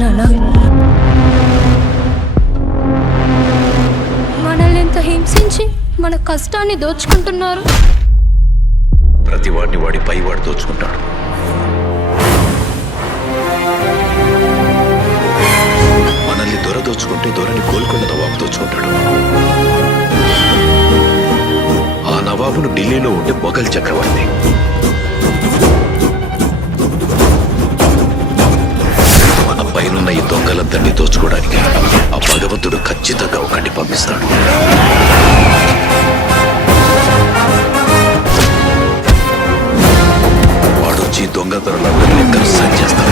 నాన్న మనల్ని ఎంత హింసించి మన కష్టాన్ని దోచుకుంటున్నారు. ప్రతి వాడిని వాడి పై వాడు దోచుకుంటాడు. మనల్ని దొర దోచుకుంటే దొరని గోల్కొండ నవాబు దోచుకుంటాడు. ఆ నవాబును ఢిల్లీలో ఉండే మొఘల్ చక్రవర్తి. మన పైనున్న ఈ దొంగలందరినీ దోచుకోవడానికి ఆ భగవంతుడు ఖచ్చితంగా ఒకటి పంపిస్తాడు. వాడొచ్చి దొంగ దొరలందరినీ కలిసి చేస్తాడు.